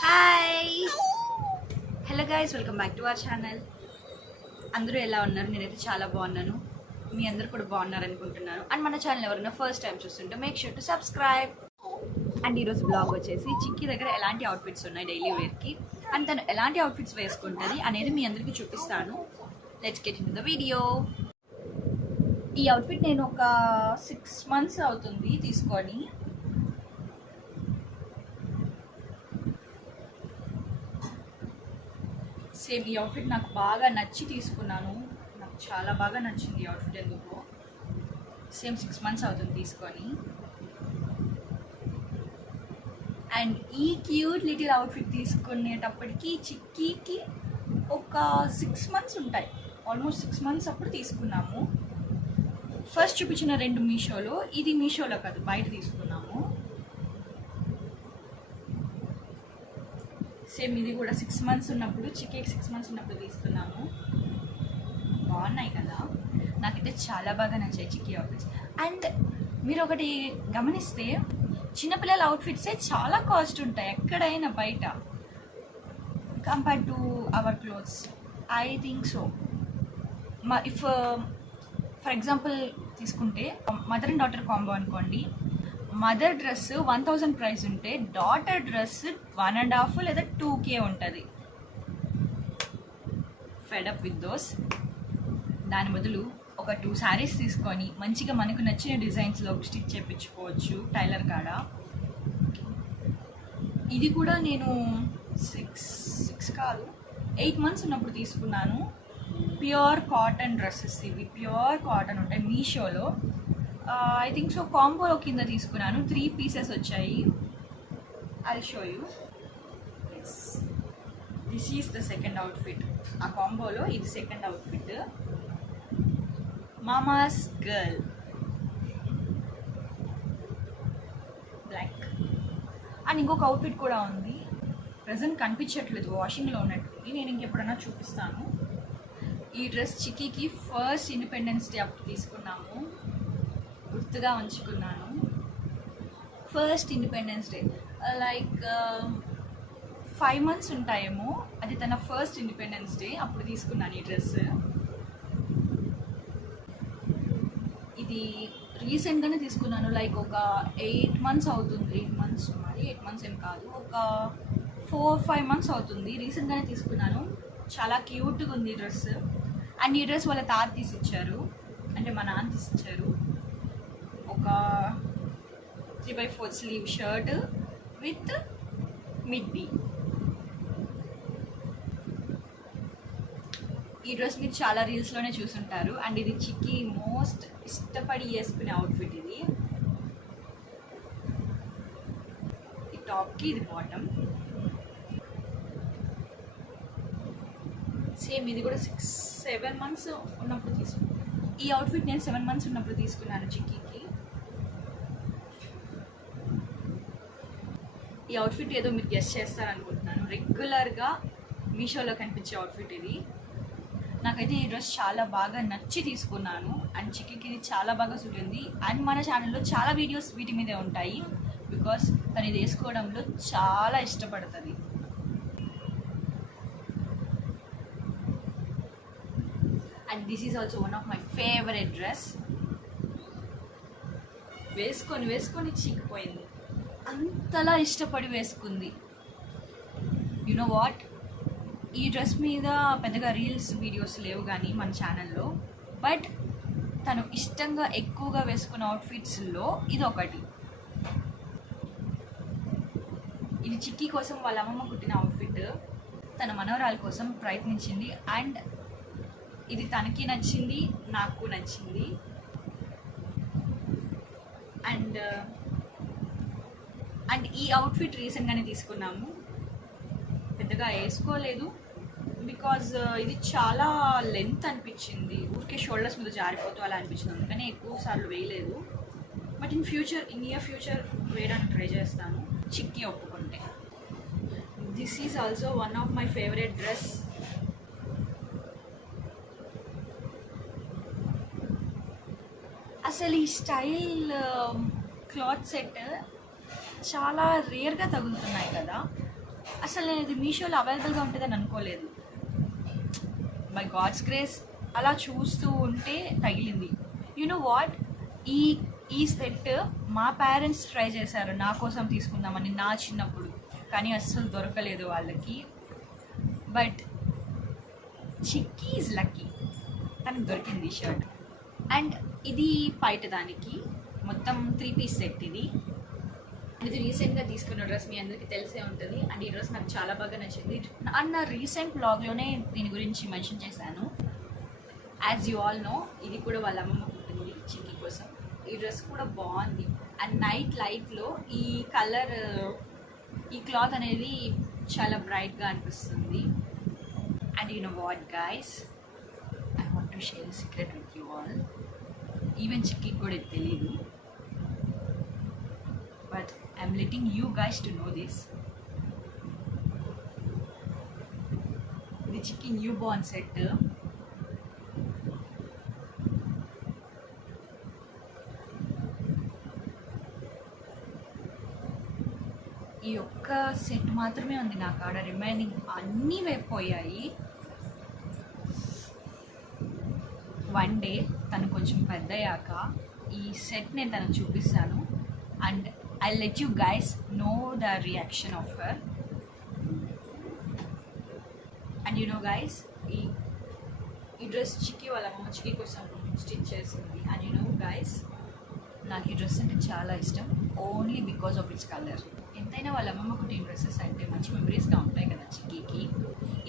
Hi, hello guys, welcome back to our channel. అందరూ ఎలా ఉన్నారు? నేనైతే చాలా బాగున్నాను. మీ అందరూ కూడా బాగున్నారు అనుకుంటున్నాను. అండ్ మన ఛానల్ ఎవరైనా ఫస్ట్ టైం చూస్తుంటే make sure to subscribe. And ఈరోజు బ్లాగ్ వచ్చేసి చిక్కీ దగ్గర ఎలాంటి అవుట్ఫిట్స్ ఉన్నాయి డైలీ వేర్కి, అండ్ తను ఎలాంటి అవుట్ఫిట్స్ వేసుకుంటుంది అనేది మీ అందరికీ చూపిస్తాను. Let's get in the video. ఈ అవుట్ఫిట్ నేను ఒక 6 months అవుతుంది తీసుకొని. సేమ్ ఈ అవుట్ఫిట్ నాకు బాగా నచ్చి తీసుకున్నాను. నాకు చాలా బాగా నచ్చింది ఈ అవుట్ఫిట్. ఎందుకో సేమ్ 6 months అవుతుంది తీసుకొని. అండ్ ఈ క్యూట్ లిటిల్ అవుట్ఫిట్ తీసుకునేటప్పటికి చిక్కీకి ఒక 6 months ఉంటాయి, ఆల్మోస్ట్ 6 months అప్పుడు తీసుకున్నాము. ఫస్ట్ చూపించిన 2 మీషోలో, ఇది మీషోలో కాదు, బయట తీసుకున్నాము. సేమ్ ఇది కూడా 6 months ఉన్నప్పుడు, చిక్కీకి 6 months ఉన్నప్పుడు తీసుకున్నాము. బాగున్నాయి కదా, నాకైతే చాలా బాగా నచ్చాయి చిక్కీ అవుట్ఫిట్స్. అండ్ మీరు ఒకటి గమనిస్తే చిన్నపిల్లల అవుట్ఫిట్సే చాలా కాస్ట్ ఉంటాయి ఎక్కడైనా బయట compare to our clothes. I think so. If for example తీసుకుంటే మదర్ అండ్ డాటర్ కాంబో అనుకోండి, మదర్ డ్రెస్ 1000 ప్రైస్ ఉంటే డాటర్ డ్రెస్ 1.5 లేదా 2K ఉంటుంది. Fed up with those. దాని బదులు ఒక 2 శారీస్ తీసుకొని మంచిగా మనకు నచ్చిన డిజైన్స్లో స్టిచ్ చేయించుకోవచ్చు టైలర్ కాడ. ఇది కూడా నేను 8 months ఉన్నప్పుడు తీసుకున్నాను. ప్యూర్ కాటన్ డ్రెస్సెస్, ఇవి ప్యూర్ కాటన్ ఉంటాయి. మీషోలో ఐ థింక్ సో కాంబోలో కింద తీసుకున్నాను. 3 pieces వచ్చాయి. I show you. This is the second outfit. ఆ కాంబోలో ఇది second outfit. Mama's girl black. And ఇంకొక అవుట్ఫిట్ కూడా ఉంది, ప్రజెంట్ కనిపించట్లేదు, వాషింగ్లో ఉన్నట్టుంది. నేను ఇంకెప్పుడైనా చూపిస్తాను. ఈ డ్రెస్ చిక్కీకి ఫస్ట్ ఇండిపెండెన్స్ డే అప్పుడు తీసుకున్నాము, గుర్తుగా ఉంచుకున్నాను. First independence day like 5 months ఉంటాయేమో, అది తన ఫస్ట్ ఇండిపెండెన్స్ డే అప్పుడు తీసుకున్నాను ఈ డ్రెస్. ఇది రీసెంట్గానే తీసుకున్నాను, లైక్ ఒక 8 months అవుతుంది. 8 months, మరి 8 months ఏం కాదు, ఒక 4-5 months అవుతుంది. రీసెంట్గానే తీసుకున్నాను. చాలా క్యూట్గా ఉంది ఈ డ్రెస్. అండ్ ఈ డ్రెస్ వాళ్ళ తాత తీసిచ్చారు, అంటే మా నాన్న తీసిచ్చారు. ఒక 3/4 స్లీవ్ షర్ట్ విత్ మిడ్డీ. ఈ డ్రెస్ మీరు చాలా రీల్స్లోనే చూసుంటారు. అండ్ ఇది చిక్కీ మోస్ట్ ఇష్టపడి వేసుకునే అవుట్ఫిట్. ఇది ఈ టాప్కి ఇది బాటమ్. సేమ్ ఇది కూడా 6-7 months ఉన్నప్పుడు తీసుకున్నాను. ఈ అవుట్ఫిట్ నేను 7 months ఉన్నప్పుడు తీసుకున్నాను చిక్కీకి. ఈ అవుట్ఫిట్ ఏదో మీరు గెస్ చేస్తారనుకుంటున్నాను. రెగ్యులర్గా మీషోలో కనిపించే అవుట్ఫిట్ ఇది. నాకైతే ఈ డ్రెస్ చాలా బాగా నచ్చి తీసుకున్నాను. అండ్ చిక్కీకి ఇది చాలా బాగా సూట్ ఉంది. అండ్ మన ఛానల్లో చాలా వీడియోస్ వీటి మీదే ఉంటాయి, బికాస్ తను ఇది వేసుకోవడంలో చాలా ఇష్టపడుతుంది. And this is also one of my favourite dress. వేసుకొని చీకిపోయింది, అంతలా ఇష్టపడి వేసుకుంది. యు నో వాట్, ఈ డ్రెస్ మీద పెద్దగా రీల్స్ వీడియోస్ లేవు కానీ మన ఛానల్లో, బట్ తను ఇష్టంగా ఎక్కువగా వేసుకున్న అవుట్ఫిట్స్లో ఇది ఒకటి. ఇది చిక్కీ కోసం వాళ్ళ అమ్మమ్మ కుట్టిన అవుట్ఫిట్, తన మనవరాల కోసం ప్రయత్నించింది. అండ్ ఇది తనకి నచ్చింది, నాకు నచ్చింది. అండ్ ఈ అవుట్ఫిట్ రీసెంట్గానే తీసుకున్నాము, పెద్దగా వేసుకోలేదు బికాజ్ ఇది చాలా లెంత్ అనిపించింది. ఊరికే షోల్డర్స్ మీద జారిపోతూ అలా అనిపించింది, అందుకని ఎక్కువ సార్లు వేయలేదు. బట్ ఇన్ నియర్ ఫ్యూచర్ వేయడానికి ట్రై చేస్తాను, చిక్కీ ఒప్పుకుంటే. This is also one of my favourite dress. అసలు ఈ స్టైల్ క్లాత్ సెట్ చాలా రేర్గా తగులుతున్నాయి కదా. అసలు నేను ఇది మీషోలో అవైలబుల్గా ఉంటుందని అనుకోలేదు. బై గాడ్స్ గ్రేస్ అలా చూస్తూ ఉంటే తగిలింది. యు నో వాట్, ఈ సెట్ మా పేరెంట్స్ ట్రై చేశారు నా కోసం తీసుకుందామని నా చిన్నప్పుడు, కానీ అస్సలు దొరకలేదు వాళ్ళకి. బట్ చిక్కీ ఈజ్ లక్కీ, తనకు దొరికింది ఈ షర్ట్. అండ్ ఇది బయట దానికి మొత్తం 3 పీస్ సెట్ ఇది. ఇది రీసెంట్గా తీసుకున్న డ్రెస్ మీ అందరికీ తెలిసే ఉంటుంది. అండ్ ఈ డ్రెస్ నాకు చాలా బాగా నచ్చింది. అండ్ నా రీసెంట్ బ్లాగ్లోనే దీని గురించి మెన్షన్ చేశాను. యాజ్ యూ ఆల్ నో, ఇది కూడా వాళ్ళ అమ్మమ్మ కుట్టింది చిక్కీ కోసం. ఈ డ్రెస్ కూడా బాగుంది. అండ్ నైట్ లైట్లో ఈ కలర్, ఈ క్లాత్ అనేది చాలా బ్రైట్గా అనిపిస్తుంది. And you know what guys, I want to share the secret with you all. Even చిక్కీకి కూడా ఇది తెలీదు, but I'm letting you guys to know this. The chicken newborn set. ఈ ఒక్క సెట్ మాత్రమే ఉంది నా కాడ, రిమైనింగ్ అన్నీ అయిపోయాయి. వన్ డే తను కొంచెం పెద్దయ్యాక ఈ సెట్ నేను తనకు చూపిస్తాను. And I'll let you guys know the reaction of her. And you know guys, ఈ డ్రెస్ చిక్కీ వాళ్ళ అమ్మ చిక్కీ కోసం స్టిచ్ చేసింది. అండ్ you know guys, నాకు ఈ డ్రెస్ అంటే చాలా ఇష్టం, only because of it's colour. ఎంతైనా వాళ్ళ అమ్మమ్మ కుట్టిన డ్రెస్సెస్ అంటే మంచి మెమరీస్గా ఉంటాయి కదా చిక్కీకి.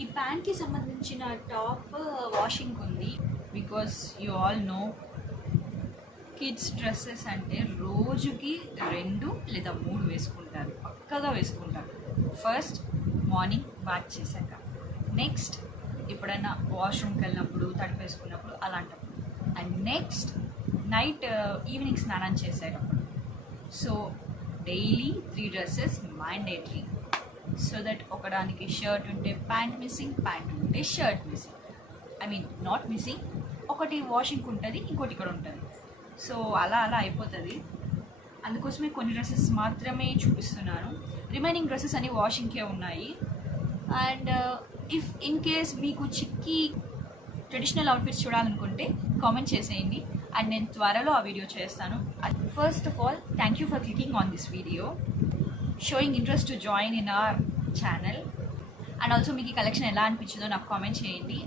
ఈ ప్యాంట్కి సంబంధించిన టాప్ వాషింగ్ ఉంది. Because you all know, kids dresses అంటే రోజుకి 2 లేదా 3 వేసుకుంటారు, పక్కగా వేసుకుంటారు. ఫస్ట్ మార్నింగ్ బాత్ చేశాక, నెక్స్ట్ ఎప్పుడైనా వాష్రూమ్కి వెళ్ళినప్పుడు తడిపి వేసుకున్నప్పుడు అలాంటప్పుడు, అండ్ నెక్స్ట్ నైట్ ఈవినింగ్ స్నానం చేసేటప్పుడు. So daily 3 dresses mandatory. So that ఒకదానికి షర్ట్ ఉంటే ప్యాంట్ మిస్సింగ్, ప్యాంట్ ఉంటే shirt missing. I mean not missing, ఒకటి వాషింగ్కి ఉంటుంది, ఇంకోటి ఇక్కడ ఉంటుంది. సో అలా అయిపోతుంది. అందుకోసమే కొన్ని డ్రెస్సెస్ మాత్రమే చూపిస్తున్నాను. రిమైనింగ్ డ్రెస్సెస్ అన్ని వాషింగ్కే ఉన్నాయి. అండ్ ఇఫ్ ఇన్ కేస్ మీకు చిక్కీ ట్రెడిషనల్ అవుట్ఫిట్స్ చూడాలనుకుంటే కామెంట్ చేసేయండి, అండ్ నేను త్వరలో ఆ వీడియో చేస్తాను. First of all, thank you for clicking on this video, sowing interest to join in our channel. And also మీకు ఈ కలెక్షన్ ఎలా అనిపించిందో నాకు కామెంట్ చేయండి.